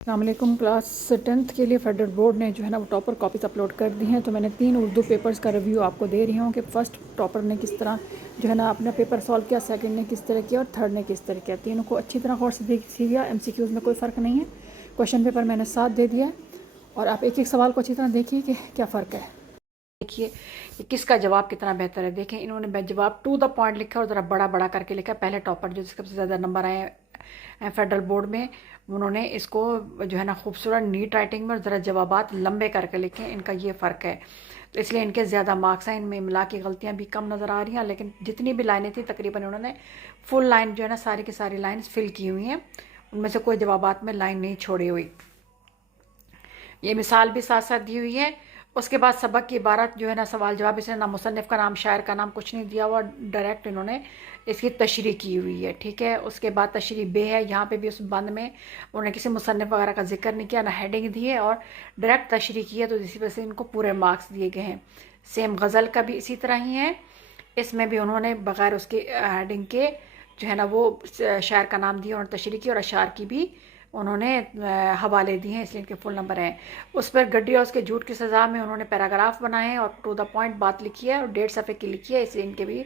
अस्सलामुअलैकुम। Class 10th के लिए फेडरल बोर्ड ने जो है ना वो टॉपर कॉपीज़ अपलोड कर दी हैं। तो मैंने 3 उर्दू पेपर्स का रिव्यू आपको दे रही हूँ कि फ़र्स्ट टॉपर ने किस तरह जो है ना अपना पेपर सॉल्व किया, सेकंड ने किस तरह किया और थर्ड ने किस तरह किया। तीनों को अच्छी तरह गौर से देखिएगा। MCQs में कोई फ़र्क नहीं है। क्वेश्चन पेपर मैंने 7 दे दिया है और आप एक एक सवाल को अच्छी तरह देखिए कि क्या फ़र्क है। देखिए कि किसका जवाब कितना बेहतर है। देखें इन्होंने जवाब टू द पॉइंट लिखा और ज़रा बड़ा बड़ा करके लिखा। पहले टॉपर जो सबसे ज़्यादा नंबर आए हैं फेडरल बोर्ड में, उन्होंने इसको जो है ना खूबसूरत नीट राइटिंग में और ज़रा जवाबात लंबे करके लिखे। इनका ये फ़र्क है, तो इसलिए इनके ज़्यादा मार्क्स हैं। इनमें मिला की गलतियाँ भी कम नज़र आ रही हैं, लेकिन जितनी भी लाइनें थी तकरीबन उन्होंने फुल लाइन जो है ना सारी की सारी लाइन फिल की हुई हैं। उनमें से कोई जवाबात में लाइन नहीं छोड़ी हुई। ये मिसाल भी साथ साथ दी हुई है। उसके बाद सबक की इबारत जो है ना सवाल जवाब, इसने ना मुसन्निफ़ का नाम, शायर का नाम कुछ नहीं दिया हुआ, डायरेक्ट इन्होंने इसकी तशरीह की हुई है। ठीक है, उसके बाद तशरीह बे है। यहाँ पे भी उस बंद में उन्होंने किसी मुसन्निफ़ वगैरह का जिक्र नहीं किया, ना हेडिंग दी है और डायरेक्ट तशरीह की है, तो इसी वजह से इनको पूरे मार्क्स दिए गए हैं। सेम गज़ल का भी इसी तरह ही है। इसमें भी उन्होंने बग़ैर उसके हेडिंग के जो है ना वो शायर का नाम दिया और तशरीह की, और अशार की भी उन्होंने हवाले दिए हैं, इसलिए इनके फुल नंबर हैं। उस पर गड्डी और उसके झूठ की सज़ा में उन्होंने पैराग्राफ बनाए हैं और टू द पॉइंट बात लिखी है और 1.5 सफ़े की लिखी है, इसलिए इनके भी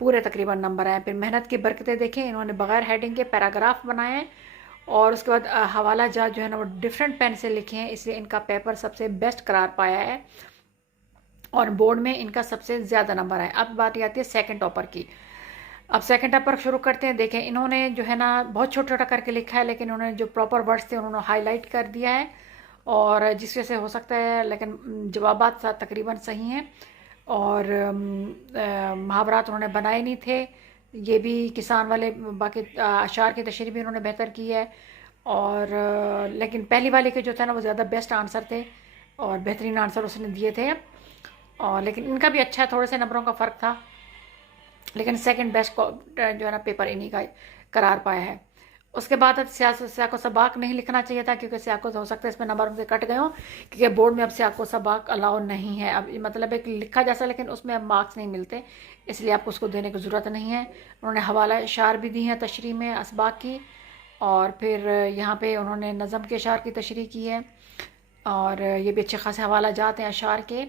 पूरे तकरीबन नंबर आए। फिर मेहनत की बरकतें देखें, इन्होंने बगैर हेडिंग के पैराग्राफ बनाए हैं और उसके बाद हवाला जात जो है ना वो डिफरेंट पेन से लिखे हैं, इसलिए इनका पेपर सबसे बेस्ट करार पाया है और बोर्ड में इनका सबसे ज़्यादा नंबर आए। अब बात आती है सेकेंड टॉपर की। अब सेकंड टॉपर शुरू करते हैं। देखें इन्होंने जो है ना बहुत छोटा छोटा करके लिखा है, लेकिन उन्होंने जो प्रॉपर वर्ड्स थे उन्होंने हाईलाइट कर दिया है और जिस वजह से हो सकता है, लेकिन जवाबात तकरीबन सही हैं और मुहावरात उन्होंने बनाए नहीं थे। ये भी किसान वाले, बाकी अशार की तशरीह भी उन्होंने बेहतर की है और लेकिन पहली वाले के जो था ना वो ज़्यादा बेस्ट आंसर थे और बेहतरीन आंसर उसने दिए थे। और लेकिन इनका भी अच्छा है, थोड़े से नंबरों का फ़र्क था, लेकिन सेकंड बेस्ट को जो है ना पेपर इन्हीं का करार पाया है। उसके बाद सियाको सबाक नहीं लिखना चाहिए था, क्योंकि सियाको हो सकता है इसमें नंबर उनसे कट गए हों, क्योंकि बोर्ड में अब सियाको सबाक अलाउ नहीं है। अब मतलब एक लिखा जैसा, लेकिन उसमें अब मार्क्स नहीं मिलते, इसलिए आपको उसको देने की ज़रूरत नहीं है। उन्होंने हवाला इशार भी दी हैं तशरीह में असबाक की, और फिर यहाँ पे उन्होंने नज़म के अशार की तशरीह की है और ये भी अच्छे खासे हवाला जाते हैं अशार के।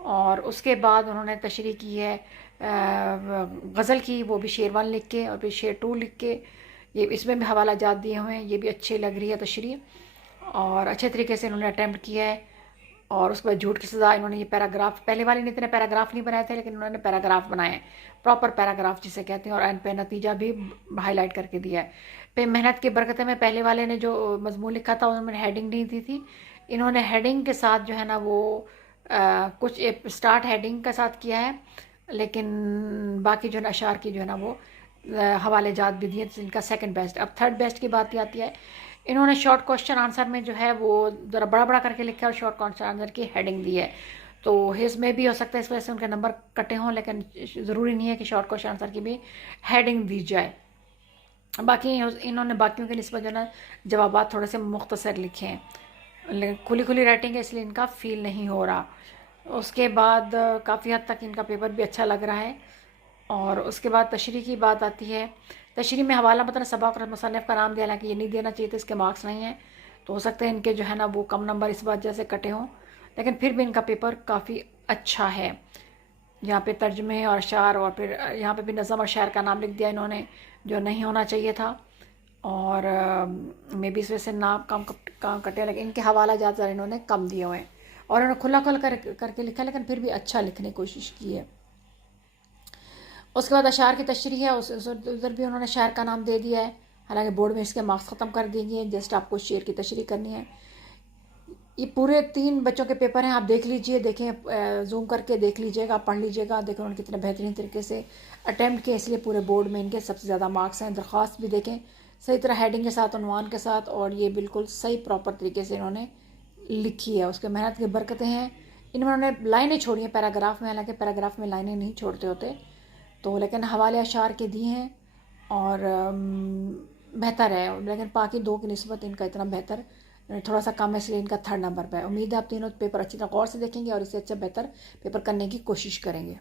और उसके बाद उन्होंने तशरीह की है गज़ल की, वो भी शेर 1 लिख के और फिर शेर 2 लिख के, ये इसमें भी हवाला जात दिए हुए हैं। ये भी अच्छी लग रही है तशरीह और अच्छे तरीके से इन्होंने अटैम्प्ट किया है। और उसके बाद झूठ की सज़ा, इन्होंने ये पैराग्राफ, पहले वाले ने इतने पैराग्राफ नहीं बनाए थे, लेकिन उन्होंने पैराग्राफ बनाए हैं, प्रॉपर पैराग्राफ जिसे कहते हैं, और एंड पे नतीजा भी हाईलाइट करके दिया है। फिर मेहनत की बरकतें में पहले वाले ने जो मजमून लिखा था उन्होंने हेडिंग नहीं दी थी, इन्होंने हेडिंग के साथ जो है ना वो कुछ स्टार्ट हेडिंग के साथ किया है, लेकिन बाकी जो है ना अशार की जो है ना वो हवाले जात भी दिए, जिनका सेकंड बेस्ट। अब थर्ड बेस्ट की बात आती है। इन्होंने शॉर्ट क्वेश्चन आंसर में जो है वो ज़रा बड़ा बड़ा करके लिखा है और शॉर्ट क्वेश्चन आंसर की हेडिंग दी है, तो हिज में भी हो सकता है इस वजह से उनके नंबर कटे हों, लेकिन ज़रूरी नहीं है कि शॉर्ट क्वेश्चन आंसर की भी हेडिंग दी जाए। बाकी इन्होंने बाकियों के निस्बत जो है ना जवाब थोड़े से मुख्तसर लिखे हैं, लेकिन खुली खुली राइटिंग है, इसलिए इनका फील नहीं हो रहा। उसके बाद काफ़ी हद तक इनका पेपर भी अच्छा लग रहा है। और उसके बाद तशरीह की बात आती है। तशरीह में हवाला मतलब सबक और मुसन्निफ़ का नाम दिया, हालांकि ये नहीं देना चाहिए था, इसके मार्क्स नहीं हैं, तो हो सकते हैं इनके जो है ना वो कम नंबर इस वजह से कटे हों, लेकिन फिर भी इनका पेपर काफ़ी अच्छा है। यहाँ पे तर्जमे और अशार, और फिर यहाँ पे भी नज़म और शायर का नाम लिख दिया इन्होंने, जो नहीं होना चाहिए था, और मे बी इस वजह से नाम कम कटे, लेकिन इनके हवाला ज़्यादा इन्होंने कम दिए हुए हैं और इन्होंने खुला खुल करके लिखा, लेकिन फिर भी अच्छा लिखने की कोशिश की है। उसके बाद अशार की तशरीह है, उधर भी उन्होंने शायर का नाम दे दिया है, हालांकि बोर्ड में इसके मार्क्स ख़त्म कर दिए, जस्ट आपको शेर की तशरीह करनी है। ये पूरे 3 बच्चों के पेपर हैं, आप देख लीजिए, देखें जूम करके देख लीजिएगा, पढ़ लीजिएगा, देखें उन्होंने कितने बेहतरीन तरीके से अटैम्प्ट किए, इसलिए पूरे बोर्ड में इनके सबसे ज़्यादा मार्क्स हैं। दरख्वास्त भी देखें सही तरह हेडिंग के साथ, उन्वान के साथ, और ये बिल्कुल सही प्रॉपर तरीके से इन्होंने लिखी है। उसके मेहनत की बरकतें हैं। इन्होंने लाइनें छोड़ी हैं पैराग्राफ में, हालांकि पैराग्राफ में लाइनें नहीं छोड़ते होते, तो लेकिन हवाले अशार के दिए हैं और बेहतर है, लेकिन बाकी 2 की निस्बत इनका इतना बेहतर थोड़ा सा कम है, इसलिए इनका थर्ड नंबर पर है। उम्मीद है आप तीनों पेपर अच्छी तरह गौर से देखेंगे और इससे अच्छा बेहतर पेपर करने की कोशिश करेंगे।